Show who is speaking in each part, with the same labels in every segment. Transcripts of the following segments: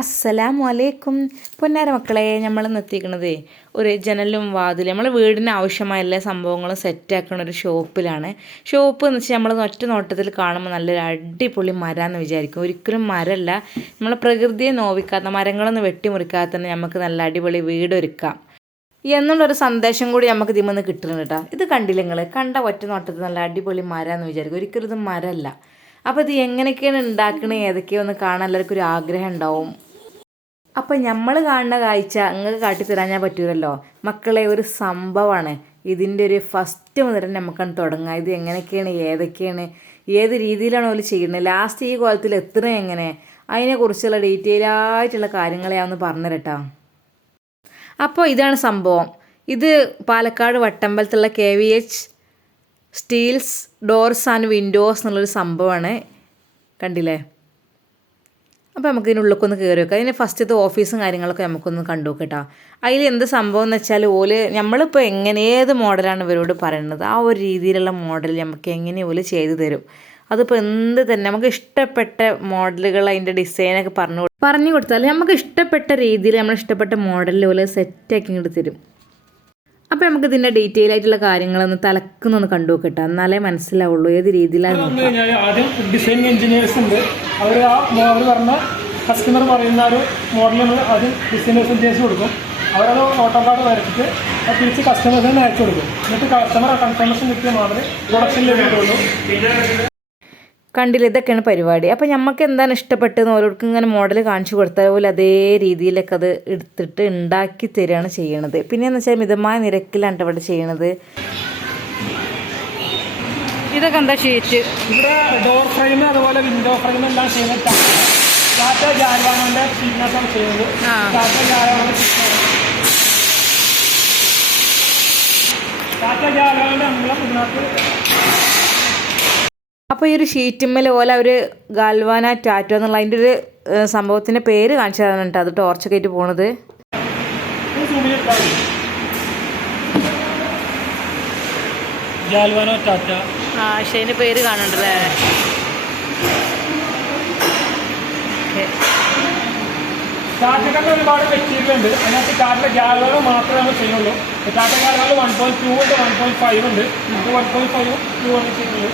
Speaker 1: അസ്സലാമു അലൈക്കും പൊന്നാര മക്കളെ നമ്മൾ എത്തിക്കണത് ഒരു ജനലും വാതിലും. നമ്മളെ വീടിന് ആവശ്യമായ എല്ലാ സംഭവങ്ങളും സെറ്റാക്കുന്ന ഒരു ഷോപ്പിലാണ്. ഷോപ്പ് എന്ന് വെച്ചാൽ നമ്മൾ ഒറ്റ നോട്ടത്തിൽ കാണുമ്പോൾ നല്ലൊരു അടിപൊളി മരമെന്ന് വിചാരിക്കും. ഒരിക്കലും മരമല്ല നമ്മളെ പ്രകൃതിയെ നോവിക്കാത്ത മരങ്ങളൊന്നും വെട്ടിമുറിക്കാതെ തന്നെ നമുക്ക് നല്ല അടിപൊളി വീട് ഒരുക്കാം. എന്നുള്ളൊരു സന്ദേശം കൂടി നമുക്ക് ഇതിൽ നിന്ന് കിട്ടുന്നുണ്ട് കേട്ടോ ഇത് കണ്ടില്ല നിങ്ങൾ കണ്ട ഒറ്റ നോട്ടത്തിൽ നല്ല അടിപൊളി മരമെന്ന് വിചാരിക്കും. ഒരിക്കലും ഇത് മരമല്ല അപ്പോൾ ഇത് എങ്ങനെയൊക്കെയാണ് ഉണ്ടാക്കണത് ഏതൊക്കെയൊന്ന് കാണാൻ എല്ലാവർക്കും ഒരു ആഗ്രഹം ഉണ്ടാവും. അപ്പോൾ നമ്മൾ കാണുന്ന കാഴ്ച നിങ്ങൾക്ക് കാട്ടിത്തരാൻ ഞാൻ പറ്റൂലല്ലോ. മക്കളെ ഒരു സംഭവമാണ് ഇതിന്റെ ഒരു ഫസ്റ്റ് മുതൽ നമുക്കാണ് തുടങ്ങുക ഇത് എങ്ങനെയൊക്കെയാണ്? ഏതൊക്കെയാണ്? ഏത് രീതിയിലാണ് അവർ ചെയ്യുന്നത്? ലാസ്റ്റ് ഈ കോലത്തിൽ എത്ര എങ്ങനെ? അതിനെക്കുറിച്ചുള്ള ഡീറ്റെയിൽ ആയിട്ടുള്ള കാര്യങ്ങളെ ഞാൻ ഒന്ന് പറഞ്ഞുതരട്ടോ. അപ്പോൾ ഇതാണ് സംഭവം. ഇത് Palakkad വട്ടമ്പലത്തുള്ള K V H steels doors and windows എന്നുള്ളൊരു സംഭവമാണ് കണ്ടില്ലേ? അപ്പോൾ നമുക്ക് ഇതിനുള്ളിലൊക്കെ ഒന്ന് കയറി വെക്കാം അതിന് ഫസ്റ്റത്തെ ഓഫീസും കാര്യങ്ങളൊക്കെ നമുക്കൊന്ന് കണ്ടു കേട്ടോ അതിൽ എന്ത് സംഭവം എന്ന് വെച്ചാൽ ഓൽ നമ്മളിപ്പോൾ എങ്ങനെ ഏത് മോഡലാണ് ഇവരോട് പറയുന്നത് ആ ഒരു രീതിയിലുള്ള മോഡൽ നമുക്ക് എങ്ങനെ ഓൽ ചെയ്തു തരും? അതിപ്പോൾ എന്ത് തന്നെ നമുക്ക് ഇഷ്ടപ്പെട്ട മോഡലുകൾ അതിന്റെ ഡിസൈനൊക്കെ പറഞ്ഞു പറഞ്ഞു കൊടുത്താൽ നമുക്ക് ഇഷ്ടപ്പെട്ട രീതിയിൽ നമ്മൾ ഇഷ്ടപ്പെട്ട മോഡലിൽ ഓൽ സെറ്റാക്കി ഇങ്ങോട്ട് തരും. അപ്പോൾ നമുക്ക് ഇതിന്റെ ഡീറ്റെയിൽ ആയിട്ടുള്ള കാര്യങ്ങളൊന്ന് തലക്കുന്നൊന്ന് കണ്ടു നോക്കട്ടെ എന്നാലേ മനസ്സിലാവുള്ളൂ. ഏത് രീതിയിലാണ്
Speaker 2: ആദ്യം ഡിസൈൻ എഞ്ചിനീയേഴ്സ് ഉണ്ട്. അവർ ആ അവർ പറഞ്ഞ കസ്റ്റമർ പറയുന്ന ഒരു മോഡൽ നമ്മൾ ആദ്യം ഡിസൈനേഴ്സ് എഞ്ചിനീയേഴ്സ് കൊടുക്കും. അവരത് ഓട്ടോ കാർഡ് വരച്ചിട്ട് അത് തിരിച്ച് കസ്റ്റമേഴ്സിന് അയച്ചു കൊടുക്കും. എന്നിട്ട് കസ്റ്റമർ കൺഫർമേഷൻ കിട്ടിയ മാത്രമേ പ്രൊഡക്ഷൻ ലഭിക്കുള്ളൂ
Speaker 1: കണ്ടില്ല? ഇതൊക്കെയാണ് പരിപാടി. അപ്പോൾ നമുക്ക് എന്താണ് ഇഷ്ടപ്പെട്ടതെന്ന് ഓരോരുത്തർക്കും ഇങ്ങനെ മോഡൽ കാണിച്ചു കൊടുത്താൽ പോലെ അതേ രീതിയിലൊക്കെ അത് എടുത്തിട്ട് ഉണ്ടാക്കി തരികയാണ് ചെയ്യണത്. പിന്നെയെന്ന് വെച്ചാൽ മിതമായ നിരക്കിലാണ് ഇവിടെ ചെയ്യണത്. ഇതൊക്കെ എന്താ ഷീറ്റ്
Speaker 2: ഇവിടെ ഡോർ ഫ്രെയിം അതുപോലെ വിൻഡോ ഫ്രെയിം എല്ലാം ചെയ്യുന്നത് ടാറ്റ ജാൽവാനോന്റെ ഷീറ്റിനകത്താണ് ചെയ്യുന്നത്. ടാറ്റ ജാൽവാണോ ടാറ്റ ജാൽവാനോന്റെ അമ്പലം ഇതിനകത്ത്
Speaker 1: അപ്പോൾ ഈ ഒരു ഷീറ്റിമ്മൽ പോലെ ഒരു ഗാൽവാന ടാറ്റോ എന്നുള്ള അതിന്റെ ഒരു സംഭവത്തിന്റെ പേര് കാണിച്ചു തരാൻ കേട്ടോ. അത് ടോർച്ചൊക്കെ ആയിട്ട് പോണത്.
Speaker 2: ടാറ്റ.
Speaker 1: ആ പക്ഷേ അതിന്റെ പേര് കാണണ്ടല്ലേ
Speaker 2: ടാറ്റക്കാരുടെ ഒരുപാട് മെറ്റീരിയൽ ഉണ്ട്. അതിനകത്ത് ടാറ്റ ജാൽവാനോ മാത്രമേ നമ്മൾ ചെയ്യുള്ളൂ. Tata Galvano one point two ഉണ്ട് വൺ പോയിന്റ് ഫൈവ് ഉണ്ട്. വൺ പോയിന്റ് ഫൈവ് ടു ആണ് ചെയ്യുന്നത്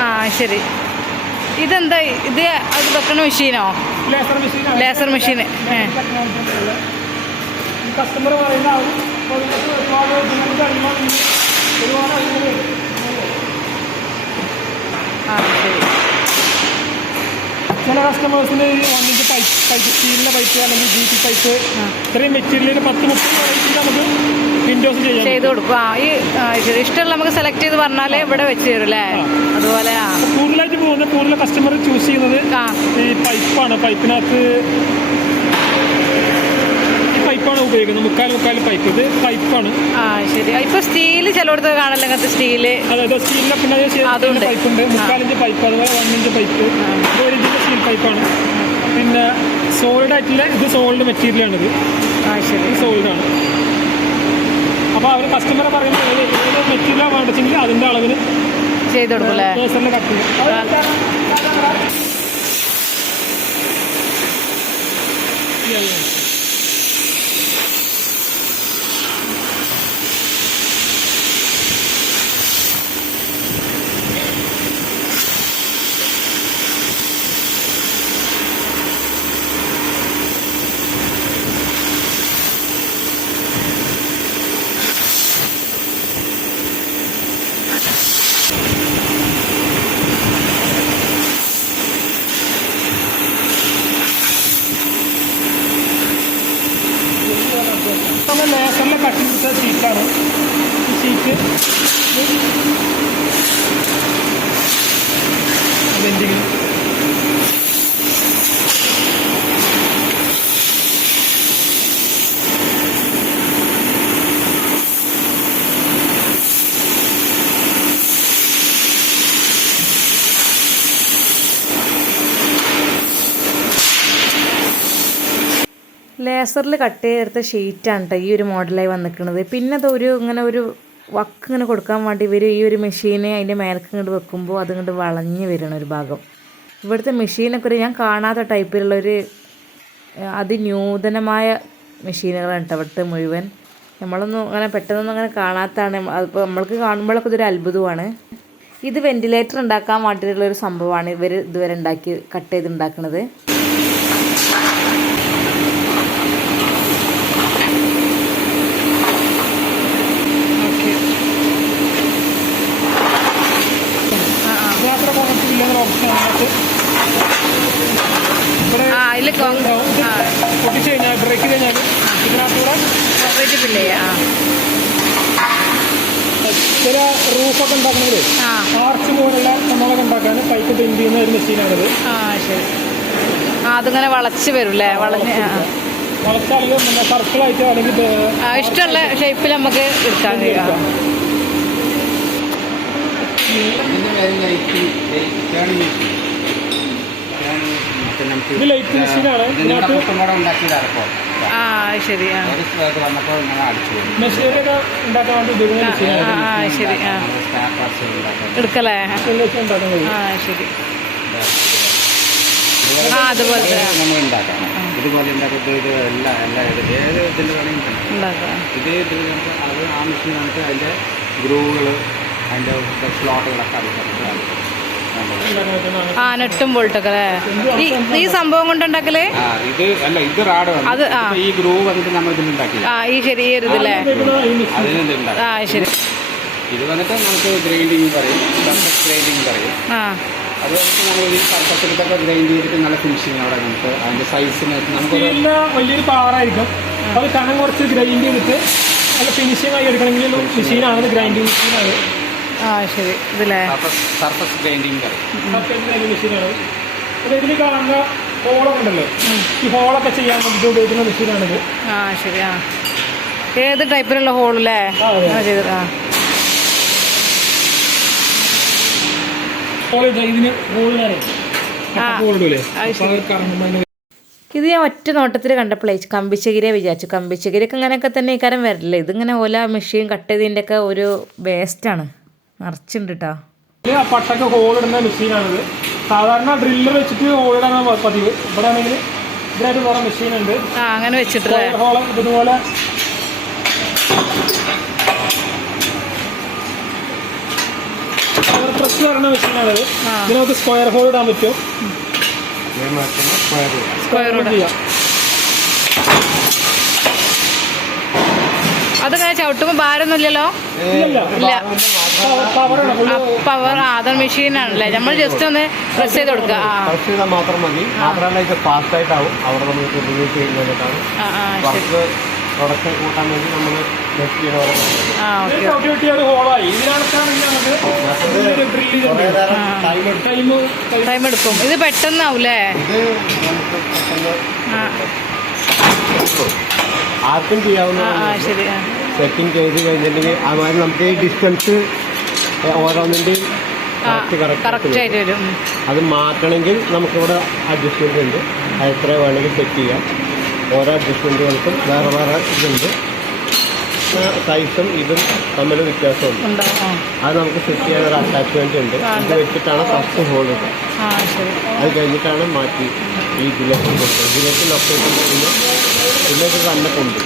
Speaker 1: ആ ശരി. ഇതെന്താ? ഇത് അത് വെക്കണ മെഷീനോ?
Speaker 2: ലേസർ മെഷീൻ കസ്റ്റമർ പറയുന്ന ഒരുപാട്
Speaker 1: ആ ശരി.
Speaker 2: ചില കസ്റ്റമേഴ്സിന് വന്നിട്ട് പൈപ്പ് പൈപ്പ് സ്റ്റീലിന്റെ പൈപ്പ് അല്ലെങ്കിൽ ജി പി പൈപ്പ് ഇത്രയും മെറ്റീരിയലിന് പത്ത് മുപ്പത് വെറൈറ്റി നമുക്ക് വിൻഡോസ് ചെയ്യാം
Speaker 1: ചെയ്ത് കൊടുക്കും. ആ ഈ ഇഷ്ടമുള്ള നമുക്ക് സെലക്ട് ചെയ്ത് പറഞ്ഞാലേ ഇവിടെ വെച്ച് തരും അല്ലേ അതുപോലെ
Speaker 2: കൂടുതലായിട്ട് പോകുന്ന കൂടുതൽ കസ്റ്റമർ ചൂസ് ചെയ്യുന്നത് ഈ പൈപ്പാണ് പൈപ്പിനകത്ത് ഈ പൈപ്പാണ് ഉപയോഗിക്കുന്നത്. മുക്കാൽ മുക്കാൽ പൈപ്പ്. ഇത് പൈപ്പാണ്.
Speaker 1: ആ ശരി. ഇപ്പൊ സ്റ്റീൽ ചിലയിടത്ത് കാണല്ലോ അങ്ങനത്തെ സ്റ്റീൽ.
Speaker 2: അതായത് സ്റ്റീലിനെ പിന്നെ പൈപ്പുണ്ട് മുക്കാലിഞ്ച് പൈപ്പ് അതുപോലെ വൺ ഇഞ്ച് പൈപ്പ്. ഒരു ഇഞ്ചിന്റെ സ്റ്റീൽ പൈപ്പാണ്. പിന്നെ സോളിഡ് ആയിട്ടുള്ള ഇത് സോളിഡ് മെറ്റീരിയൽ
Speaker 1: ആ ശരി.
Speaker 2: സോളിഡ് ആണ്. അപ്പോൾ അവർ കസ്റ്റമറെ പറയുന്നത് ഏത് ഏത് മെറ്റീരിയലാണ് വേണ്ടതെങ്കിൽ അതിന്റെ അളവിന്
Speaker 1: ചെയ്ത്
Speaker 2: Yeah, കട്ട് ചെയ്യും നമ്മൾ ലേസറിൽ കട്ട് ചെയ്ത ഷീറ്റാണ് ഈ ഷീറ്റ് ബെൻഡിങ്
Speaker 1: ലേസറിൽ കട്ട് ചെയ്തെടുത്ത ഷീറ്റാണ് കേട്ടോ ഈ ഒരു മോഡലായി വന്നിരിക്കുന്നത് പിന്നെ അത് ഒരു ഇങ്ങനെ ഒരു വക്ക് ഇങ്ങനെ കൊടുക്കാൻ വേണ്ടി ഇവർ ഈ ഒരു മെഷീനെ അതിന്റെ മേലേക്ക് ഇങ്ങോട്ട് വെക്കുമ്പോൾ അതിങ്ങോട്ട് വളഞ്ഞ് വരുന്ന ഒരു ഭാഗം. ഇവിടുത്തെ മെഷീനൊക്കെ ഒരു ഞാൻ കാണാത്ത ടൈപ്പിലുള്ള ഒരു അതിനൂതനമായ മെഷീനുകളാണ് കേട്ടോ ഇവിടുത്തെ മുഴുവൻ. നമ്മളൊന്നും അങ്ങനെ പെട്ടെന്നൊന്നും അങ്ങനെ കാണാത്തതാണ് അതിപ്പോൾ നമ്മൾക്ക് കാണുമ്പോഴൊക്കെ ഇതൊരു അത്ഭുതമാണ്. ഇത് വെന്റിലേറ്റർ ഉണ്ടാക്കാൻ വേണ്ടിയിട്ടുള്ള ഒരു സംഭവമാണ് ഇവർ ഇതുവരെ ഉണ്ടാക്കി കട്ട് ചെയ്ത് ഉണ്ടാക്കുന്നത്
Speaker 2: യാത്ര പോകണമെങ്കിൽ ഇല്ലെന്നൊരു ഓപ്ഷൻ അതിനകത്ത് ഇവിടെ
Speaker 1: ആ അതിൽ
Speaker 2: ഉണ്ടാവും. ഇത് പൊട്ടിച്ച് കഴിഞ്ഞാൽ ബ്രേക്ക് കഴിഞ്ഞാൽ ഇതിനകത്തൂടെ ചില റൂഫൊക്കെ ഉണ്ടാക്കണമെങ്കിൽ
Speaker 1: ആ.
Speaker 2: ആർച്ച് പോലുള്ള നമ്മളൊക്കെ ഉണ്ടാക്കാൻ പൈപ്പ് ബെൻഡ് ചെയ്യുന്ന ഒരു മെഷീനാണിത്.
Speaker 1: ആ ശരി. ആ അതിങ്ങനെ വളച്ച് വരും. അല്ലേ വളഞ്ഞ്
Speaker 2: വളച്ചാണെങ്കിൽ സർക്കിളായിട്ടോ അല്ലെങ്കിൽ
Speaker 1: ഇഷ്ടമുള്ള ഷേപ്പിൽ നമുക്ക് എടുക്കാൻ കഴിയാം.
Speaker 2: ഇത് ലൈറ്റ് മെഷീനാണ്. ഇതിനകത്ത്
Speaker 3: കൂടെ ഉണ്ടാക്കിയതാണ് ഇപ്പോൾ
Speaker 1: ആ ശരി ആ.
Speaker 3: ഒരു സ്പേക്ക് വന്നപ്പോൾ ഇങ്ങനെ അടിച്ചു പോകും
Speaker 2: മെഷീനൊക്കെ ഉണ്ടാക്കാൻ വേണ്ടി ഉപയോഗിക്കുന്ന
Speaker 1: ആ,
Speaker 2: മെഷീനാണ്
Speaker 1: ആ ശരി ആ.
Speaker 3: സ്റ്റാർ പാർട്സ് ഉണ്ടാക്കാൻ
Speaker 1: എടുക്കല്ലേ?
Speaker 2: മെഷീൻ ഉണ്ടാക്കാൻ കഴിയും
Speaker 1: ആ ശരി ആ അതുപോലത്തെ
Speaker 3: ഇത് നമ്മൾ ഉണ്ടാക്കാം ഇതുപോലെ ഉണ്ടാക്കിയിട്ട് ഇത് എല്ലാ എല്ലാ ഇത് ഏത് ഇതിന്റെ വേണമെങ്കിൽ ഉണ്ടാക്കാം.
Speaker 1: ഉണ്ടാക്കാം.
Speaker 3: ഇത് ഇതിൽ നമുക്ക് അത് ആ മെഷീൻ നമുക്ക് അതിന്റെ ഗ്രൂവുകൾ അതിന്റെ സ്ലോട്ടുകളൊക്കെ
Speaker 2: പറ്റുന്നതാണ്
Speaker 1: ആ നെട്ടും ബോൾട്ടൊക്കെ അല്ലേ? ഈ ഈ സംഭവം കൊണ്ടുണ്ടാക്കൽ?
Speaker 3: ആ ഇത് അല്ല ഇത് റാഡ് വന്നു
Speaker 1: അത് ആ.
Speaker 3: ഈ ഗ്രൂവ് വന്നിട്ട് നമ്മൾ ഇതിലുണ്ടാക്കി
Speaker 1: ആ ഈ ശരി ഈ ഒരു ഇതില്ലേ? ആ ശരി.
Speaker 3: ഇത് വന്നിട്ട് നമുക്ക് ഗ്രൈൻഡിങ് പറയും. ഗ്രൈൻഡിങ് പറയും.
Speaker 1: ആ.
Speaker 3: അത് വന്നിട്ട് നമ്മൾ ഈ സർഫസിലൊക്കെ ഗ്രൈൻഡ് ചെയ്തിട്ട് നല്ല ഫിനിഷിങ് അവിടെ നമുക്ക് അതിന്റെ സൈസിന് നമുക്ക്
Speaker 2: സ്റ്റീലിന്റെ വലിയൊരു പാറായിരിക്കും. അത് കനം കുറച്ച് ഗ്രൈൻഡ് ചെയ്തിട്ട് നല്ല ഫിനിഷിംഗ് ആയി എടുക്കണമെങ്കിൽ മെഷീനാണ് ഗ്രൈൻഡിങ് മെഷീനാണ്
Speaker 1: ആ ശരി. ഇതില്ലേ
Speaker 3: സർഫസ് പെയിന്റിംഗ് പറയും
Speaker 2: മെഷീനാണ്. അത് ഇതിൽ കാണുന്ന ഹോളൊക്കെ ഉണ്ടല്ലോ. ഈ ഹോളൊക്കെ ചെയ്യാൻ വേണ്ടി ഉപയോഗിക്കുന്ന മെഷീനാണിത്.
Speaker 1: ആ ശരി ആ. ഏത് ടൈപ്പിലുള്ള ഹോളല്ലേ?
Speaker 2: ആ, ഇതിന് അതിന്
Speaker 1: ഇത് ഞാൻ ഒറ്റ നോട്ടത്തിൽ കണ്ടപ്പോഴേ കമ്പിച്ചകിരെ വിചാരിച്ചു. കമ്പിച്ചകിരിയൊക്കെ ഇങ്ങനെയൊക്കെ തന്നെ ഇക്കാരം വരില്ല? ഇതിങ്ങനെ ഓല മെഷീൻ കട്ട് ചെയ്തതിന്റെയൊക്കെ ഒരു വേസ്റ്റാണ് നിറച്ചുണ്ട് കേട്ടോ
Speaker 2: പട്ടൊക്കെ ഹോൾ ഇടുന്ന മെഷീനാണിത് സാധാരണ ഡ്രില്ലർ വെച്ചിട്ട് ഹോൾ ഇടാനാണ് പതിവ്. ഇവിടെ ആണെങ്കിൽ ഇതിനായിട്ട് വേറെ മെഷീനുണ്ട്
Speaker 1: ആ അങ്ങനെ വെച്ചിട്ട്
Speaker 2: ഹോൾ ഇതുപോലെ പ്രസ് മെഷീനാണിത് സ്ക്വയർ ഹോൾ ഇടാൻ പറ്റും.
Speaker 1: സ്ക്വയർ ഹോൾ
Speaker 2: ചെയ്യാം.
Speaker 1: അതിങ്ങനെ ചവിട്ടുമ്പോൾ ഭാരമൊന്നുമില്ലല്ലോ?
Speaker 2: ഇല്ല.
Speaker 1: പവർ ആധാർ അത് മെഷീനാണല്ലേ നമ്മൾ ജസ്റ്റ് ഒന്ന് പ്രസ് ചെയ്ത് കൊടുക്കുക. ആ.
Speaker 4: പ്രസ് ചെയ്താൽ മാത്രം മതി. മാത്രമല്ല ഇത് ഫാസ്റ്റ് ആയിട്ടാവും. അവിടെ നമുക്ക് റിലീസ് ചെയ്യുന്നതിനേക്കാളും
Speaker 1: ആ ആ ശരി.
Speaker 4: വർക്ക് പ്രൊഡക്ഷൻ കൂട്ടാൻ വേണ്ടി നമ്മൾ നേരം ടൈം എടുക്കും.
Speaker 1: ഇത് പെട്ടെന്നാവൂലേ? ആ.
Speaker 4: ആർക്കും ചെയ്യാവുന്ന
Speaker 1: ആ ആ ശരി
Speaker 4: സെറ്റിംഗ് ചെയ്ത് കഴിഞ്ഞിട്ടുണ്ടെങ്കിൽ അതുമാതിരി നമുക്ക് ഈ ഡിസ്റ്റൻസ് ഓരോന്നിന്റെയും
Speaker 1: ആ
Speaker 4: കറക്റ്റ്
Speaker 1: ആയിട്ട് വരും.
Speaker 4: അത് മാറ്റണമെങ്കിൽ നമുക്കിവിടെ അഡ്ജസ്റ്റ്മെന്റ് ഉണ്ട്. അത് എത്ര വേണമെങ്കിൽ സെറ്റ് ചെയ്യാം. ഓരോ അഡ്ജസ്റ്റ്മെന്റുകൾക്കും വേറെ വേറെ ഇതുണ്ട്. സൈസും ഇതും തമ്മിൽ വ്യത്യാസമുണ്ട്. അത് നമുക്ക് സെറ്റ് ചെയ്യാൻ ഒരു അറ്റാച്ച്മെന്റ് ഉണ്ട്.
Speaker 1: അത്
Speaker 4: ഇത് വെച്ചിട്ടാണ് ഫസ്റ്റ് ഹോൾ ഇടുക.
Speaker 1: ആ ശരി.
Speaker 4: അത് കഴിഞ്ഞിട്ടാണ് മാറ്റി ഈ ഇതിലേക്ക് കൊടുക്കുന്നത് ഇതിലേക്ക് ലൊക്കേഷൻ ചെയ്യുമ്പോൾ ജില്ലക്ക് തന്നെ കൊണ്ട്.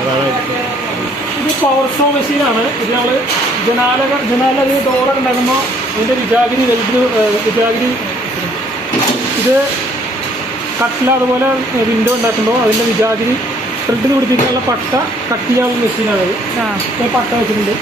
Speaker 4: അതാണ് ഇത്.
Speaker 2: പവർ ഷോ മെഷീനാണ് ഇത് നമ്മൾ ജനാലകൾ ജനാലക ഡോറൊക്കെ ഉണ്ടാക്കുമ്പോൾ ഇതിന്റെ വിജാഗിരി വിജാഗിരി ഇത് കട്ടില അതുപോലെ വിൻഡോ ഉണ്ടാക്കുമ്പോൾ അതിന്റെ വിജാഗിരി ത്രെഡ് പിടിപ്പിക്കാനുള്ള പട്ട കട്ട് ചെയ്യാനുള്ള മെഷീനാണത് പട്ട വെച്ചിട്ടുണ്ട്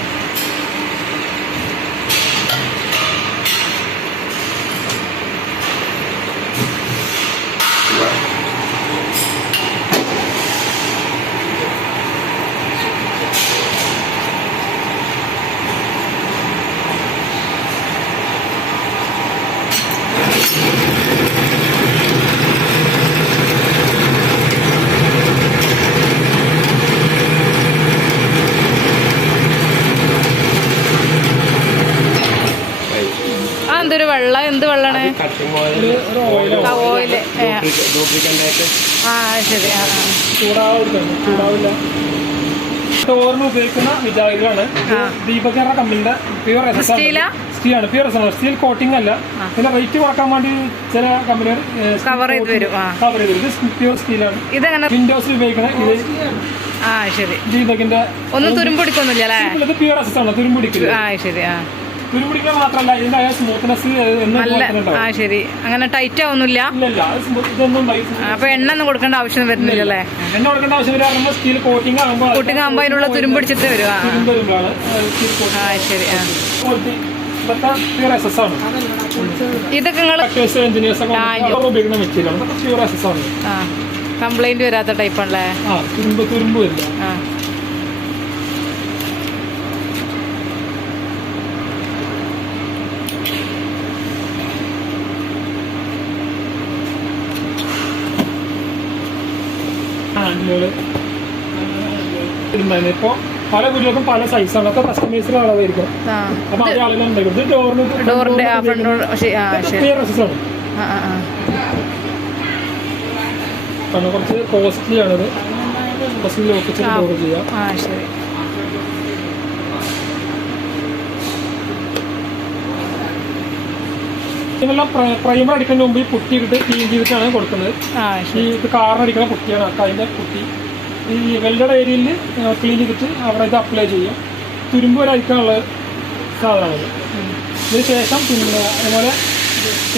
Speaker 1: ആ എന്തൊരു വെള്ളം? എന്ത് വെള്ളമാണ്
Speaker 2: ഓയിലോ
Speaker 1: ആ
Speaker 4: ഓയിൽ ആയിട്ട്
Speaker 1: ആ. ശരി ആ
Speaker 2: ഉപയോഗിക്കുന്ന കമ്പനിയുടെ പ്യൂർ സ്റ്റീൽ ആണ് പ്യൂർ സ്റ്റീൽ കോട്ടിംഗ് അല്ല. പിന്നെ റേറ്റ് കുറയ്ക്കാൻ വേണ്ടി ചില കമ്പനികൾ
Speaker 1: കവർ ചെയ്ത് വരും,
Speaker 2: കവർ ചെയ്ത് വരും. ഇത് പ്യൂർ സ്റ്റീലാണ്
Speaker 1: ഇതെങ്ങനെ?
Speaker 2: വിൻഡോസിൽ ഉപയോഗിക്കണ ഇത്
Speaker 1: ആ ശരി. ഒന്നും
Speaker 2: ഇത് പ്യൂർ അസസ് ആണ്
Speaker 1: ആ ശരി ആ.
Speaker 2: തുരുമ്പിടിക്കുക മാത്രമല്ല ഇതിന്റെ സ്മൂത്ത്നെസ്
Speaker 1: ആ ശരി. അങ്ങനെ ടൈറ്റ് ആവുന്നില്ല. അപ്പൊ എണ്ണ ഒന്നും കൊടുക്കേണ്ട ആവശ്യം വരുന്നില്ല അല്ലേ?
Speaker 2: എണ്ണ കൊടുക്കേണ്ട ആവശ്യം വരാറുമ്പോൾ സ്റ്റീൽ കോട്ടിംഗ് ആകുമ്പോൾ
Speaker 1: കോട്ടിംഗ് ആകുമ്പോ അതിനുള്ള തുരുമ്പിടിച്ചിട്ട് വരും ആ. ശരി ആ.
Speaker 2: ഇതൊക്കെ
Speaker 1: നിങ്ങൾ കംപ്ലൈന്റ് വരാത്ത ടൈപ്പാണല്ലേ
Speaker 2: ആ തുരുമ്പ് തുരുമ്പ്
Speaker 1: ആ.
Speaker 2: ഇടുന്നതിന് ഇപ്പോൾ പല വീട്ടിലേക്കും പല സൈസാണ് ഒക്കെ കസ്റ്റമൈസ്ഡ് അളവായിരിക്കും
Speaker 1: ആ
Speaker 2: അത് ഉണ്ടാക്കും ഇത് ഡോറിന്
Speaker 1: ഡോറിന്റെ
Speaker 2: ആണ്. കാരണം കുറച്ച് കോസ്റ്റ്ലി ആണിത്. കുറച്ച് ലോക്കിച്ച് ഡോർ ചെയ്യാം
Speaker 1: ആ ശരി
Speaker 2: ഇതെല്ലാം പ്രൈമർ അടിക്കുന്നതിന് മുമ്പ് ഈ പുട്ടി ഇട്ട് ക്ലീൻ ചെയ്തിട്ടാണ് കൊടുക്കുന്നത്. ഈ ഇത് കാറിനടിക്കുന്ന പുട്ടിയാണ് അതിന്റെ പുട്ടി ഈ വെൽഡഡ് ഏരിയയിൽ ക്ലീൻ ചെയ്തിട്ട് അവിടെ ഇത് അപ്ലൈ ചെയ്യും. തുരുമ്പ് വരെ അടിക്കാനുള്ള സാധനമാണിത് ഇതിന് ശേഷം പിന്നെ അതുപോലെ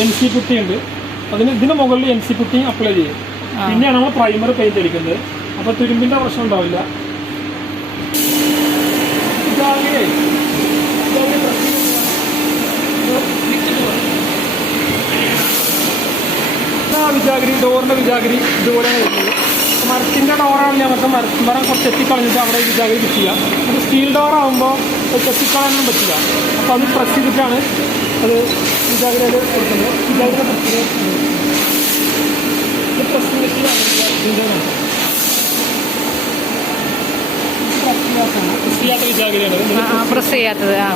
Speaker 2: എൻ സി പുട്ടി ഉണ്ട്. അതിന് ഇതിന് മുകളിൽ എൻ സി പുട്ടിയും അപ്ലൈ ചെയ്യും. പിന്നെയാണ് നമ്മൾ പ്രൈമർ പെയിന്റ് അടിക്കുന്നത്. അപ്പോൾ തുരുമ്പിന്റെ പ്രശ്നം ഉണ്ടാവില്ല ഇതാകെ ഇതാകെ പ്രശ്നം ആ വിജാഗിരി ഡോറിന്റെ വിജാഗിരി ഇതുപോലെയാണ് വരുന്നത്. മരത്തിന്റെ ഡോറാണ് നമുക്ക് മര മരം കുറച്ച് എത്തിക്കളഞ്ഞിട്ട് അവിടെ വിജാഗിരി ചെയ്യാം. അത് സ്റ്റീൽ ഡോറാകുമ്പോൾ എത്തിക്കളയാനൊന്നും പറ്റില്ല. അപ്പോൾ അത് പ്രസ് ചെയ്തിട്ടാണ് അത് വിജാഗിരി അത് കൊടുക്കുന്നത് വിജാഗിരി പ്രസ് ചെയ്ത് ഇത് പ്രസ്
Speaker 1: ആ പ്രസ് ചെയ്യാത്തത് ആ.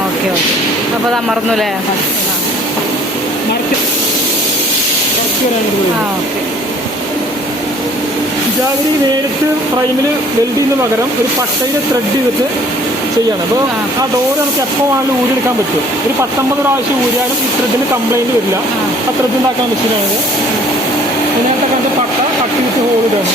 Speaker 1: Okay okay. അപ്പോൾ അത് അമർന്നു അല്ലേ ആ ഓക്കെ.
Speaker 2: വിജാഗിരി നേരിട്ട് ഫ്രെയിമിൽ വെൽഡ് ചെയ്യുന്ന പകരം ഒരു പട്ടയിൽ ത്രെഡ് ചെയ്തിട്ട് ചെയ്യണം. അപ്പോൾ
Speaker 1: ആ.
Speaker 2: ആ ഡോർ നമുക്ക് എപ്പോൾ വേണമെങ്കിലും ഊരിയെടുക്കാൻ പറ്റും. ഒരു പത്തൊമ്പത് പ്രാവശ്യം ഊരിയാലും ഈ ത്രെഡിന് കംപ്ലൈന്റ് വരില്ല. ആ. ത്രെഡ് ഉണ്ടാക്കാൻ പറ്റുന്നതാണ് അതിനകത്തൊക്കെ പട്ട കട്ട് ചെയ്തിട്ട് ഹോൾ ഇടാണ്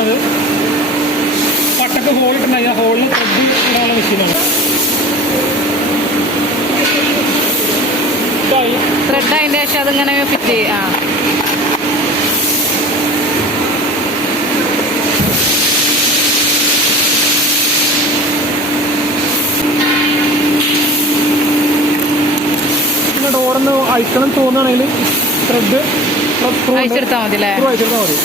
Speaker 2: അത് പട്ടക്ക് ഹോൾ ഇട്ടുണ്ടായി ആ ഹോളിൽ ത്രെഡ് ഇടാനുള്ള മെഷീനാണ് ഇതായി
Speaker 1: ത്രെഡ് അതിന്റെ ശേഷം അതിങ്ങനെ ഫിറ്റ് ചെയ്യും ആ
Speaker 2: പിന്നെ ഡോറൊന്ന് അയക്കണം തോന്നുകയാണെങ്കിൽ ത്രെഡ്
Speaker 1: അയച്ചെടുത്താൽ മതി പോയിട്ടൊന്നും
Speaker 2: ഇല്ല അയച്ചിരുന്നാൽ മതി.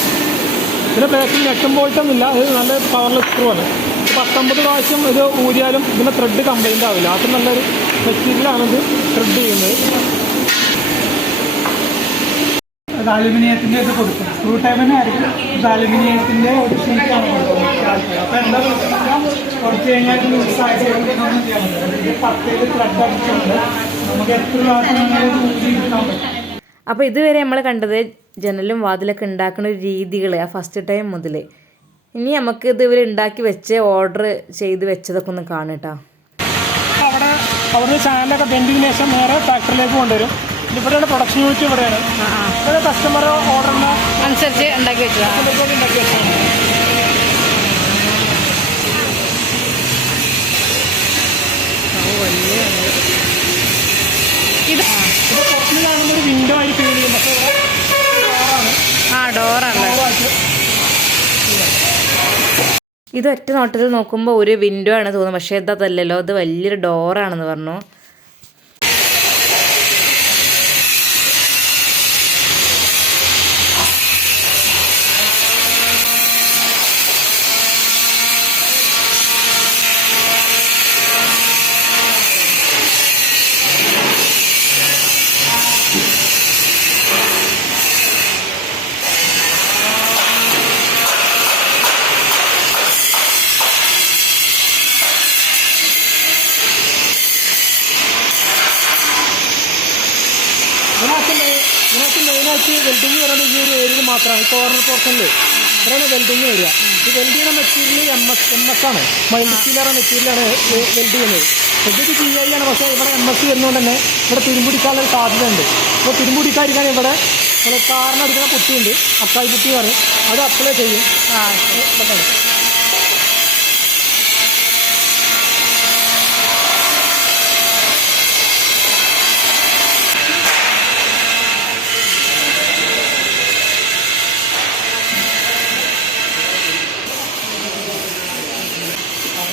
Speaker 2: ഇതിന്റെ ബാക്കിൽ നെട്ടും പോയിട്ടൊന്നുമില്ല ഇത് നല്ല പവർലെസ് സ്ക്രൂ ആണ്. ഇത് പത്തൊമ്പത് പ്രാവശ്യം ഇത് ഊരിയാലും ഇതിന്റെ ത്രെഡ് കംപ്ലൈന്റ് ആവില്ല. അത് നല്ലൊരു മെറ്റീരിയലാണ് ഇത് ത്രെഡ് ചെയ്യുന്നത്.
Speaker 5: അത് അലുമിനിയത്തിന്റെ ഇത് കൊടുക്കും സ്ക്രൂ ടൈമിന് ആയിരിക്കും. ഇത് അലുമിനിയത്തിന്റെ ഒരു ഷീറ്റാണ് കൊടുക്കുന്നത്. അപ്പോൾ എന്താ കൊടുത്തു കുറച്ച് കഴിഞ്ഞാൽ ലൂസായിട്ട് ഒന്നും ചെയ്യാൻ പറ്റില്ല. ഇത് പത്തേൽ ത്രെഡ് അടിച്ചിട്ടുണ്ട്. നമുക്ക് എത്ര
Speaker 1: അപ്പോൾ ഇതുവരെ നമ്മൾ കണ്ടത് ജനലും വാതിലൊക്കെ ഉണ്ടാക്കുന്ന ഒരു രീതികൾ ആ ഫസ്റ്റ് ടൈം മുതൽ ഇനി നമുക്ക് ഇത് ഇവർ ഉണ്ടാക്കി വെച്ച് ഓർഡർ ചെയ്ത് വെച്ചതൊക്കെ ഒന്ന് കാണട്ടോ
Speaker 2: അവിടെ അവിടെ ചാനലൊക്കെ ബെൻഡിങ്ങിന് ശേഷം നേരെ ഫാക്ടറിയിലേക്ക് കൊണ്ടുവരും. ഇവിടെയാണ്. പ്രൊഡക്ഷൻ യൂണിറ്റ് ഇവിടെയാണ് കസ്റ്റമർ ഓർഡറിന്
Speaker 1: അനുസരിച്ച് ഉണ്ടാക്കി വെച്ചതാണ്. ഇത്
Speaker 2: പുറത്ത് കാണുന്ന വിൻഡോ ആയിട്ട് ഫീൽ ചെയ്യും
Speaker 1: ആ
Speaker 2: ഡോറാണ്
Speaker 1: ഇത് ഒറ്റ നോട്ടത്തിൽ നോക്കുമ്പോൾ ഒരു വിൻഡോ ആണ് തോന്നുന്നത് പക്ഷേ ഇതല്ലല്ലോ ഇത് വലിയൊരു ഡോറാണെന്ന് പറഞ്ഞു.
Speaker 2: പോർഷനിൽ ഇവിടെയാണ് വെൽഡിങ് വരിക. ഈ വെൽഡ് ചെയ്യുന്ന material M S M S ആണ്. മൈൻഡ് മെറ്റീരിയലാണ് വെൽഡ് ചെയ്യുന്നത്. ഇത് ജി ഐ ആണ്. പക്ഷേ ഇവിടെ എം എസ് വരുന്നതുകൊണ്ട് തന്നെ ഇവിടെ തിരുമുടിക്കാനുള്ള സാധ്യതയുണ്ട്. അപ്പോൾ തിരുമ്പുടിക്കാതിരിക്കാൻ ഇവിടെ നമ്മൾ കുട്ടിയുണ്ട്. അക്കായി കുട്ടിയാണ് പറയും. അത് അപ്ലൈ ചെയ്യും.
Speaker 1: ആ
Speaker 2: ഇതൊക്കെ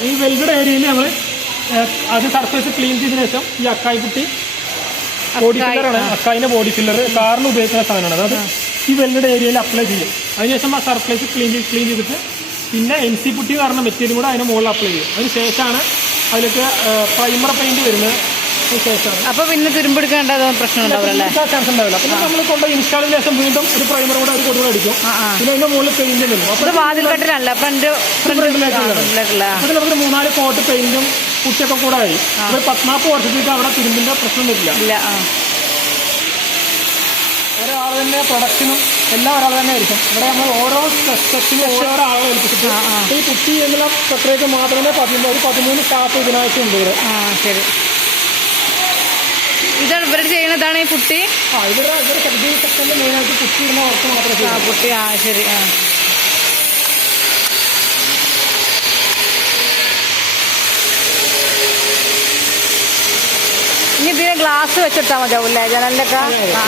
Speaker 2: ഈ വെൽവെഡ് ഏരിയയിൽ നമ്മൾ അത് സർഫേസ് ക്ലീൻ ചെയ്തതിനു ശേഷം ഈ അക്കായി കുട്ടി ബോഡി ഫില്ലറാണ് അക്കായിന്റെ ബോഡി ഫില്ലർ കാറിന് ഉപയോഗിക്കുന്ന സാധനമാണ്. അതായത് ഈ വെല്ലഡ് ഏരിയയിൽ അപ്ലൈ ചെയ്യും. അതിനുശേഷം ആ സർഫേസ് ക്ലീൻ ചെയ്ത് ക്ലീൻ ചെയ്തിട്ട് പിന്നെ എൻ സി പുട്ടി പറഞ്ഞ മെറ്റീരിയൽ കൂടെ അതിന് മുകളിൽ അപ്ലൈ ചെയ്യും. അതിന് ശേഷമാണ് അതിലേക്ക് പ്രൈമർ പെയിന്റ് വരുന്നത്. അതിന് ശേഷമാണ്
Speaker 1: അപ്പോൾ പിന്നെ തുരുമ്പെടുക്കേണ്ട പ്രശ്നം ഉണ്ടാവില്ല അല്ലേ
Speaker 2: ചാൻസ് ഉണ്ടാവില്ല പിന്നെ നമ്മൾ കൊണ്ട് ഇൻസ്റ്റാളിന് ശേഷം വീണ്ടും ഒരു പ്രൈമർ കൂടെ ഒരു കൊടുകൂടെ അടിക്കും. പിന്നെ അതിന്റെ മുകളിൽ പെയിന്റ് അപ്പോൾ
Speaker 1: ഫ്രണ്ട് ഫ്രണ്ടിലേക്കുള്ള
Speaker 2: നമുക്ക് മൂന്നാൽ കോട്ട് പെയിന്റും കുട്ടിയൊക്കെ കൂടെ ആയി. ഒരു പത്നാൽപ്പത് വർഷത്തേക്ക് അവിടെ തിരുമ്പിന്റെ പ്രശ്നം വരില്ല
Speaker 1: ഇല്ല.
Speaker 2: ഒരാൾ തന്നെ പ്രൊഡക്ഷനും എല്ലാം ഒരാൾ തന്നെ ആയിരിക്കും. ഇവിടെ നമ്മൾ ഓരോ സ്റ്റെപ്പിനും ഓരോ ആളെ ഏൽപ്പിച്ചിട്ട് ഈ കുട്ടി എന്നുള്ള പ്രത്യേകിച്ച് മാത്രമേ പതിമൂന്ന് പതിമൂന്ന് സ്റ്റാഫ് ഇതിനായിട്ട് ഉണ്ട് ഇവിടെ.
Speaker 1: ആ ശരി. ഇവരുടെ ചെയ്യണതാണ് ഈ പുട്ടി
Speaker 2: ആ കുട്ടി മാത്രമേ
Speaker 1: ആ പുട്ടി ആ ശരി ആ. ഇനി ഇതിനെ ഗ്ലാസ് വെച്ചിട്ടാൽ മതിയാവൂല്ലേ ജനലിലൊക്കെ ഒക്കെ. ആ.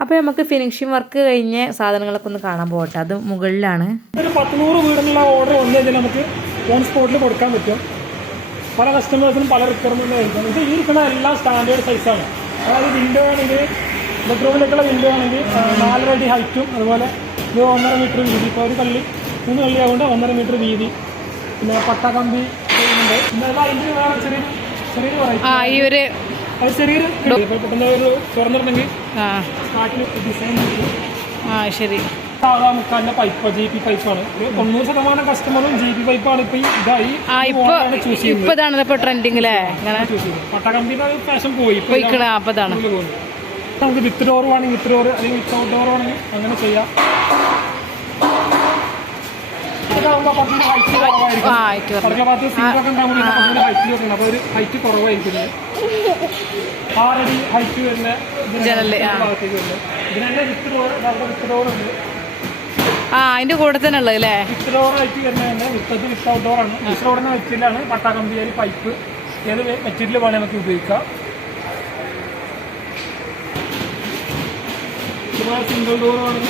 Speaker 1: അപ്പോൾ നമുക്ക് ഫിനിഷിംഗ് വർക്ക് കഴിഞ്ഞ സാധനങ്ങളൊക്കെ ഒന്ന് കാണാൻ പോകട്ടെ. അത് മുകളിലാണ്.
Speaker 2: ഒരു പത്തുനൂറ് വീടിനുള്ള ഓർഡർ വന്നു കഴിഞ്ഞാൽ നമുക്ക് ഓൺ സ്പോട്ടിൽ കൊടുക്കാൻ പറ്റും. പല കസ്റ്റമേഴ്സിനും പല റിക്വയർമെന്റും ആയിരിക്കും. ഇത് ഈ ഇരിക്കുന്ന എല്ലാം സ്റ്റാൻഡേർഡ് സൈസാണ് അതായത് വിൻഡോ ആണെങ്കിൽ ബെഡ്റൂമിലേക്കുള്ള വിൻഡോ ആണെങ്കിൽ നാലരടി നാലര അടി ഹൈറ്റും അതുപോലെ ഇത് ഒന്നര മീറ്റർ വീതി. ഇപ്പോൾ ഒരു കള്ളി മൂന്ന് കള്ളി ആയതുകൊണ്ട് ഒന്നര മീറ്റർ വീതി. പിന്നെ പട്ട കമ്പി ചെയ്യുന്നുണ്ട്. പിന്നെ ചെറിയ അതിന്റെ വേറെ ചെറിയൊരു ചെറിയൊരു
Speaker 1: ആ ഈ ഒരു
Speaker 2: അത് ചെറിയൊരു ഇപ്പോൾ പെട്ടെന്ന് ഒരു തുറന്നിട്ടുണ്ടെങ്കിൽ
Speaker 1: ആ. ശരി.
Speaker 2: സാധാ മുക്കാലിന്റെ പൈപ്പ് ജി പി പൈപ്പാണ് തൊണ്ണൂറ് ശതമാനം കസ്റ്റമറും ജി പി പൈപ്പാണ് ഇപ്പൊ ഇതായി ചൂസ്
Speaker 1: ഇപ്പൊ
Speaker 2: ചെയ്യുന്നത്. പട്ട കമ്പനിയുടെ ഫാഷൻ പോയി. അപ്പതാണ്. നമുക്ക് വിത്ത് ഡോർ വേണമെങ്കിൽ വിത്ത് ഡോർ അല്ലെങ്കിൽ വിത്തൗട്ട് ഡോർ വേണമെങ്കിൽ അങ്ങനെ ചെയ്യാം. ഹൈറ്റ് കുറവായിരിക്കും. ഹൈറ്റ് കുറവായിരിക്കും. ആറടി ഹൈറ്റ് വരുന്ന ഇതിനാണ്
Speaker 1: ജനൽ, ആ.
Speaker 2: ഭാഗത്തേക്ക് വരുന്നത്. ഇതിന് വിത്ത് ഡോർ വിത്ത് ഡോർ ഉണ്ട്.
Speaker 1: ആ അതിന്റെ കൂടെ തന്നെ ഉള്ളത് അല്ലേ?
Speaker 2: വിത്ത് ഡോർ ആയിട്ട് വരുന്നതന്നെ വിത്തത് വിത്ത് ഔട്ട് ഡോർ ആണ്. വിത്ത് ഡോറിന് മെറ്റീരിയലാണ് പട്ട പൈപ്പ് ഏത് മെറ്റീരിയൽ വേണമെങ്കിൽ നമുക്ക് ഉപയോഗിക്കാം.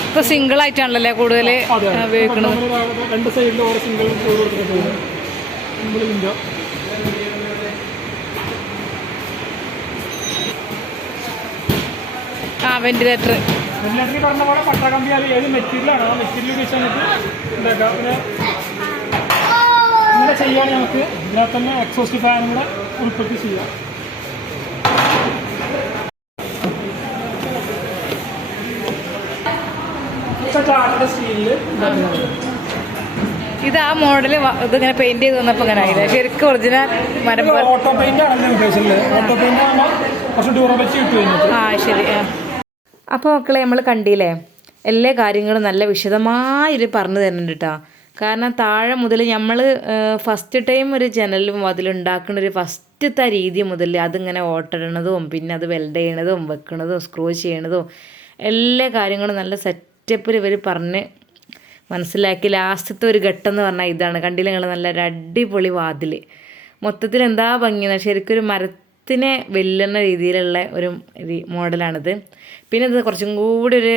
Speaker 1: ഇപ്പൊ സിംഗിൾ ആയിട്ടാണല്ലേ കൂടുതൽ ഉപയോഗിക്കുന്നത്
Speaker 2: രണ്ട് സൈഡിൽ സിംഗിൾ ഡോർ സിംഗിൾ വിൻഡോ
Speaker 1: ആ വെന്റിലേറ്റർ
Speaker 2: പറഞ്ഞ പോലെ ഏത് മെറ്റീരിയലാണ് ആ മെറ്റീരിയൽ ഉപയോഗിച്ച് നമുക്ക് എന്താക്കാം പിന്നെ ഇങ്ങനെ ചെയ്യുകയാണെങ്കിൽ നമുക്ക്. ഇതിനകത്ത് തന്നെ എക്സോസ്റ്റ് ഫാനും കൂടെ ഉൾപ്പെടുത്തി ചെയ്യാം. ടാറ്റയുടെ സ്റ്റീലിൽ
Speaker 1: ഇത് ആ മോഡൽ ഇതിങ്ങനെ പെയിന്റ് ചെയ്ത് വന്നപ്പോൾ അങ്ങനെ ആയില്ല? ശരിക്കും ഒറിജിനൽ മരം
Speaker 2: ഓട്ടോ പെയിന്റ് ആണ് ഓട്ടോ പെയിന്റ് കുറച്ച് ഡ്യൂറബിലിറ്റി കിട്ടും ഇതിനകത്ത്.
Speaker 1: ആ ശരി അപ്പോൾ മക്കളെ നമ്മൾ കണ്ടില്ലേ? എല്ലാ കാര്യങ്ങളും നല്ല വിശദമായിട്ട് പറഞ്ഞു തരുന്നുണ്ട് കേട്ടോ കാരണം താഴെ മുതൽ നമ്മൾ ഫസ്റ്റ് ടൈം ഒരു ജനലും അതിലുണ്ടാക്കുന്ന ഒരു ഫസ്റ്റത്തെ രീതി മുതൽ അതിങ്ങനെ ഓട്ടിടണതും പിന്നെ അത് വെൽഡ് ചെയ്യണതും വെക്കണതും സ്ക്രൂ ചെയ്യണതും എല്ലാ കാര്യങ്ങളും നല്ല സെറ്റപ്പിൽ ഇവർ പറഞ്ഞ് മനസ്സിലാക്കി. ലാസ്റ്റത്തെ ഒരു ഘട്ടം എന്ന് പറഞ്ഞാൽ ഇതാണ്. കണ്ടില്ല നിങ്ങൾ നല്ല അടിപൊളി വാതിൽ മൊത്തത്തിൽ എന്താ ഭംഗിയെന്ന് ശരിക്കും ഒരു മരത്തിനെ വെല്ലുന്ന രീതിയിലുള്ള ഒരു മോഡലാണിത്. പിന്നെ ഇത് കുറച്ചും കൂടി ഒരു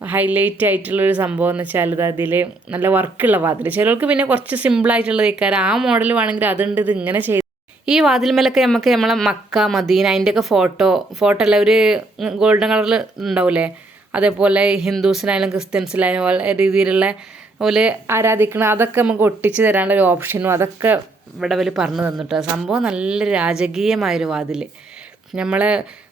Speaker 1: ഹൈലൈറ്റ് ആയിട്ടുള്ളൊരു സംഭവം എന്ന് വെച്ചാൽ ഇത് അതിൽ നല്ല വർക്കുള്ള വാതിൽ ചിലർക്ക് പിന്നെ കുറച്ച് സിമ്പിളായിട്ടുള്ള ഇക്കാരം ആ മോഡൽ വേണമെങ്കിൽ അതുണ്ട് ഇത് ഇങ്ങനെ ചെയ്ത് ഈ വാതിൽ വാതിൽമേലൊക്കെ നമുക്ക് നമ്മളെ മക്ക മദീന അതിന്റെയൊക്കെ ഫോട്ടോ ഫോട്ടോ അല്ല ഒരു ഗോൾഡൻ കളറിൽ ഉണ്ടാവില്ലേ അതേപോലെ ഹിന്ദുസിനായാലും ക്രിസ്ത്യൻസിനായാലും രീതിയിലുള്ള പോലെ ആരാധിക്കണം അതൊക്കെ നമുക്ക് ഒട്ടിച്ച് തരാനുള്ള ഒരു ഓപ്ഷനും അതൊക്കെ ഇവിടെ അവർ പറഞ്ഞു തന്നിട്ട് സംഭവം നല്ല രാജകീയമായൊരു വാതിൽ നമ്മൾ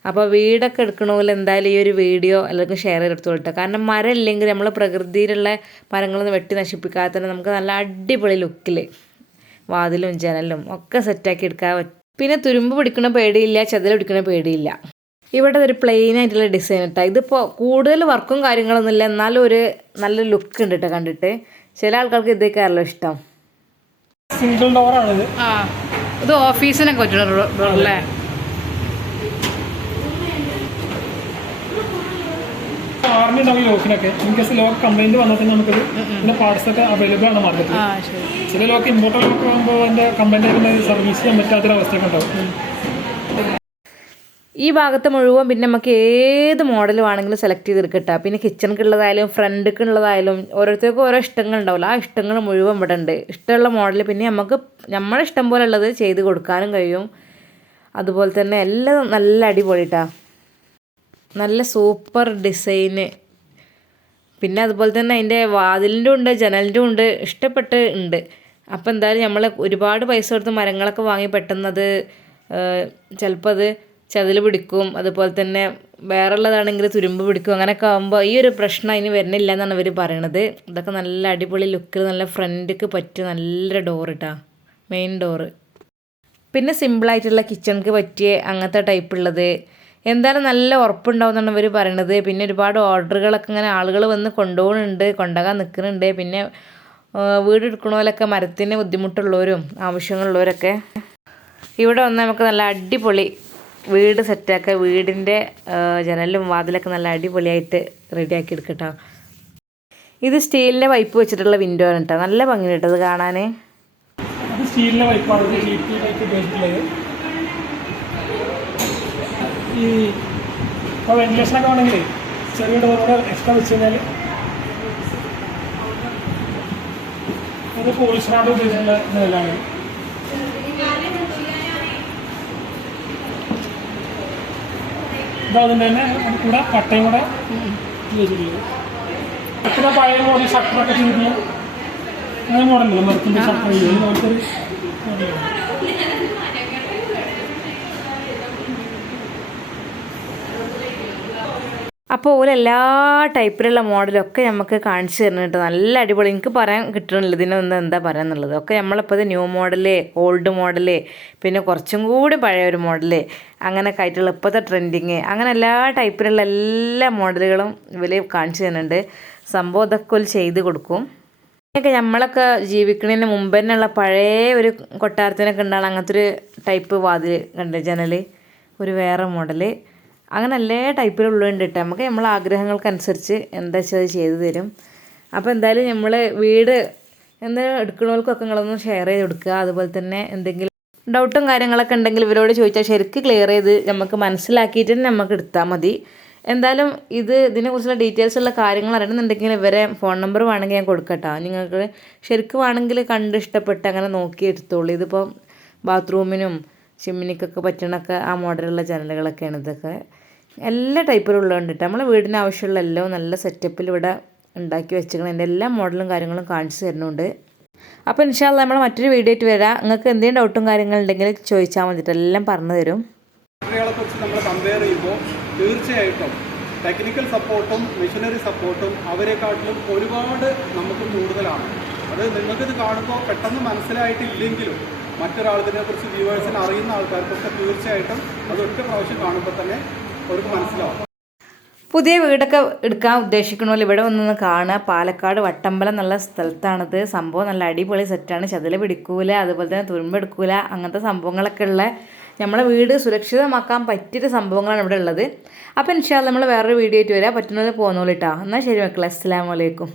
Speaker 1: അപ്പോൾ വീടൊക്കെ എടുക്കണമെങ്കിൽ എന്തായാലും ഈ ഒരു വീഡിയോ എല്ലാവർക്കും ഷെയർ ചെയ്തെടുത്തോളട്ടെ കാരണം മരം ഇല്ലെങ്കിൽ നമ്മൾ പ്രകൃതിയിലുള്ള മരങ്ങളൊന്നും വെട്ടി നശിപ്പിക്കാതെ തന്നെ നമുക്ക് നല്ല അടിപൊളി ലുക്കിൽ വാതിലും ജനലും ഒക്കെ സെറ്റാക്കി എടുക്കാൻ പറ്റും പിന്നെ തുരുമ്പ് പിടിക്കണ പേടിയില്ല ചെതൽ പിടിക്കണ പേടിയില്ല. ഇവിടെ ഒരു പ്ലെയിൻ ആയിട്ടുള്ള ഡിസൈൻ ഇട്ടാ. ഇതിപ്പോൾ കൂടുതൽ വർക്കും കാര്യങ്ങളൊന്നും ഇല്ല. എന്നാലും ഒരു നല്ല ലുക്ക് ഉണ്ട് കേട്ടോ കണ്ടിട്ട്. ചില ആൾക്കാർക്ക് ഇതൊക്കെയാണല്ലോ ഇഷ്ടം.
Speaker 2: സിംഗിൾ ഡോറാണിത്
Speaker 1: ആ ഇത് ഓഫീസിനൊക്കെ അല്ലേ
Speaker 2: ആർമി ഉണ്ടാവും ഈ ലോക്കിനൊക്കെ ഇൻ കേസ് ലോക്ക് കംപ്ലൈന്റ് വന്നാൽ തന്നെ നമുക്കത് ഇതിന്റെ പാർട്സ് ഒക്കെ അവൈലബിൾ ആണ് മാർക്കറ്റിൽ ചില ലോക്ക് ഇമ്പോർട്ടർ ലോക്ക് ആകുമ്പോൾ അതിന്റെ കംപ്ലൈന്റ് സർവീസ് ചെയ്യാൻ പറ്റാത്തൊരവസ്ഥ ഉണ്ടാവും.
Speaker 1: ഈ ഭാഗത്ത് മുഴുവൻ പിന്നെ നമുക്ക് ഏത് മോഡൽ വേണമെങ്കിലും സെലക്ട് ചെയ്തെടുക്കട്ടെ പിന്നെ കിച്ചണിക്കുള്ളതായാലും ഫ്രണ്ടിക്കുള്ളതായാലും ഓരോരുത്തർക്കും ഓരോ ഇഷ്ടങ്ങൾ ഉണ്ടാവില്ല ആ ഇഷ്ടങ്ങൾ മുഴുവൻ ഇവിടെ ഉണ്ട്. ഇഷ്ടമുള്ള മോഡൽ പിന്നെ നമുക്ക് നമ്മുടെ ഇഷ്ടം പോലെ ഉള്ളത് ചെയ്ത് കൊടുക്കാനും കഴിയും. അതുപോലെ തന്നെ എല്ലാം നല്ല അടിപൊളിട്ടാ നല്ല സൂപ്പർ ഡിസൈന് പിന്നെ അതുപോലെ തന്നെ അതിന്റെ വാതിലിന്റെ ഉണ്ട് ജനലിന്റെ ഉണ്ട് ഇഷ്ടപ്പെട്ട് ഉണ്ട്. അപ്പോൾ എന്തായാലും നമ്മൾ ഒരുപാട് പൈസ കൊടുത്ത് മരങ്ങളൊക്കെ വാങ്ങി പെട്ടെന്നത് ചിലപ്പോൾ അത് ചതിൽ പിടിക്കും അതുപോലെ തന്നെ വേറെ ഉള്ളതാണെങ്കിൽ തുരുമ്പ് പിടിക്കും അങ്ങനെയൊക്കെ ആകുമ്പോൾ ഈ ഒരു പ്രശ്നം അതിന് വരുന്നില്ല എന്നാണ് ഇവർ പറയണത്. ഇതൊക്കെ നല്ല അടിപൊളി ലുക്കിൽ നല്ല ഫ്രണ്ടിക്ക് പറ്റിയ നല്ല ഡോർ ഇട്ടാ മെയിൻ ഡോറ് പിന്നെ സിമ്പിളായിട്ടുള്ള കിച്ചണിക്ക് പറ്റിയ അങ്ങനത്തെ ടൈപ്പ് ഉള്ളത്. എന്തായാലും നല്ല ഉറപ്പുണ്ടാവുമെന്നാണ് ഇവർ പറയണത്. പിന്നെ ഒരുപാട് ഓർഡറുകളൊക്കെ ഇങ്ങനെ ആളുകൾ വന്ന് കൊണ്ടുപോകുന്നുണ്ട് കൊണ്ടുപോകാൻ നിൽക്കുന്നുണ്ട്. പിന്നെ വീട് എടുക്കണോലൊക്കെ മരത്തിന് ബുദ്ധിമുട്ടുള്ളവരും ആവശ്യങ്ങളുള്ളവരൊക്കെ. ഇവിടെ വന്ന് നമുക്ക് നല്ല അടിപൊളി വീട് സെറ്റാക്കുക വീടിന്റെ ജനലും വാതിലൊക്കെ നല്ല അടിപൊളിയായിട്ട് റെഡിയാക്കി എടുക്കട്ടോ. ഇത് സ്റ്റീലിന്റെ പൈപ്പ് വെച്ചിട്ടുള്ള വിൻഡോ ആണ് കേട്ടോ നല്ല ഭംഗി കേട്ടോ അത് കാണാൻ
Speaker 2: അത് സ്റ്റീലിന്റെ പൈപ്പാണ് ഈ ഇപ്പോൾ ചെറിയ ഡോറോടെ എക്സ്ട്രാ വെച്ച് കഴിഞ്ഞാൽ ഇത് അതിന്റെ തന്നെ കൂടെ പട്ടയും കൂടെ ഉപയോഗിച്ചിട്ടുള്ളത് എത്ര പഴയ മോഡൽ ഷട്ടറൊക്കെ ചെയ്തിട്ടുള്ള അങ്ങനെ മോഡലല്ല? മരത്തിന്റെ ഷട്ടർ ചെയ്യുന്നത് അതുപോലത്തെ ഒരു മോഡലാണ്
Speaker 1: അപ്പോൾ ഓരോ എല്ലാ ടൈപ്പിലുള്ള മോഡലൊക്കെ നമുക്ക് കാണിച്ചു തരുന്നുണ്ട് നല്ല അടിപൊളി. എനിക്ക് പറയാൻ കിട്ടണില്ല. ഇതിനൊന്നും എന്താ പറയാന്നുള്ളത്. ഒക്കെ നമ്മളിപ്പോൾ ന്യൂ മോഡൽ ഓൾഡ് മോഡൽ പിന്നെ കുറച്ചും കൂടി പഴയ ഒരു മോഡൽ അങ്ങനെയൊക്കെ ആയിട്ടുള്ള ഇപ്പോഴത്തെ ട്രെൻഡിങ് അങ്ങനെ എല്ലാ ടൈപ്പിലുള്ള എല്ലാ മോഡലുകളും ഇവർ കാണിച്ചു തരുന്നുണ്ട്. സംഭവം ഇതൊക്കെ ചെയ്ത് കൊടുക്കും. ഒക്കെ നമ്മളൊക്കെ ജീവിക്കുന്നതിന് മുമ്പ് തന്നെയുള്ള പഴയ ഒരു കൊട്ടാരത്തിനൊക്കെ ഉണ്ടാകുന്ന അങ്ങനത്തെ ഒരു ടൈപ്പ് വാതിൽ കണ്ട്? ജനൽ ഒരു വേറെ മോഡൽ. അങ്ങനെ എല്ലാ ടൈപ്പിലുള്ളതുണ്ട് കേട്ടോ നമുക്ക് നമ്മളെ ആഗ്രഹങ്ങൾക്കനുസരിച്ച് എന്താ വെച്ചാൽ അത് ചെയ്തു തരും. അപ്പോൾ എന്തായാലും നമ്മൾ വീട് എന്താ എടുക്കണവർക്കൊക്കെ നിങ്ങളൊന്ന് ഷെയർ ചെയ്ത് കൊടുക്കുക. അതുപോലെ തന്നെ എന്തെങ്കിലും ഡൗട്ടും കാര്യങ്ങളൊക്കെ ഉണ്ടെങ്കിൽ ഇവരോട് ചോദിച്ചാൽ ശരിക്ക് ക്ലിയർ ചെയ്ത് നമുക്ക് മനസ്സിലാക്കിയിട്ട് തന്നെ നമുക്ക് എടുത്താൽ മതി. എന്തായാലും ഇത് ഇതിനെക്കുറിച്ചുള്ള ഡീറ്റെയിൽസ് ഉള്ള കാര്യങ്ങൾ അറിയണമെന്നുണ്ടെങ്കിൽ ഇവരെ ഫോൺ നമ്പർ വേണമെങ്കിൽ ഞാൻ കൊടുക്കട്ടോ. നിങ്ങൾക്ക് ശരിക്കും വേണമെങ്കിൽ കണ്ട് ഇഷ്ടപ്പെട്ട് അങ്ങനെ നോക്കി എടുത്തോളൂ. ഇതിപ്പോൾ ബാത്റൂമിനും ചിമ്മിനിക്കൊക്കെ പറ്റണൊക്കെ ആ മോഡലുള്ള ജനലുകളൊക്കെയാണ് ഇതൊക്കെ. എല്ലാ ടൈപ്പിലും ഉള്ളതുണ്ട് കേട്ടോ നമ്മളെ വീടിന് ആവശ്യമുള്ള എല്ലാം നല്ല സെറ്റപ്പിൽ ഇവിടെ ഉണ്ടാക്കി വെച്ചിരിക്കണം എന്റെ എല്ലാ മോഡലും കാര്യങ്ങളും കാണിച്ചു തരുന്നുണ്ട്. അപ്പോൾ ഇൻഷാല്ല നമ്മൾ മറ്റൊരു വീഡിയോ ആയിട്ട് വരാം. നിങ്ങൾക്ക് എന്തെങ്കിലും ഡൗട്ടും കാര്യങ്ങളുണ്ടെങ്കിൽ ചോദിച്ചാൽ മതിട്ട് എല്ലാം പറഞ്ഞു തരും.
Speaker 6: നമ്മൾ തീർച്ചയായിട്ടും ടെക്നിക്കൽ സപ്പോർട്ടും മെഷീനറി സപ്പോർട്ടും അവരെക്കാട്ടിലും ഒരുപാട് നമുക്ക് കൂടുതലാണ്. അത് നിങ്ങൾക്കിത് കാണുമ്പോൾ പെട്ടെന്ന് മനസ്സിലായിട്ടില്ലെങ്കിലും മറ്റൊരാൾക്കിനെ കുറിച്ച് വ്യൂവേഴ്സിന് അറിയുന്ന ആൾക്കാർക്കൊക്കെ തീർച്ചയായിട്ടും അത് ഒറ്റ പ്രാവശ്യം കാണുമ്പോൾ തന്നെ അവർക്ക് മനസ്സിലാവും.
Speaker 1: പുതിയ വീടൊക്കെ എടുക്കാൻ ഉദ്ദേശിക്കണമല്ലോ ഇവിടെ വന്നൊന്ന് കാണുക. പാലക്കാട് വട്ടമ്പലം എന്നുള്ള സ്ഥലത്താണിത്. സംഭവം നല്ല അടിപൊളി സെറ്റാണ് ചതില പിടിക്കൂല അതുപോലെ തന്നെ തുരുമ്പെടുക്കൂല അങ്ങനത്തെ സംഭവങ്ങളൊക്കെ ഉള്ള നമ്മളെ വീട് സുരക്ഷിതമാക്കാൻ പറ്റിയൊരു സംഭവങ്ങളാണ് ഇവിടെ ഉള്ളത്. അപ്പോൾ ഇൻഷാല്ല നമ്മൾ വേറൊരു വീഡിയോ ആയിട്ട് വരാം. പറ്റുന്നത് പോകുന്നോളിട്ടാ എന്നാൽ ശരി മക്കളെ. അസ്സാം വലൈക്കും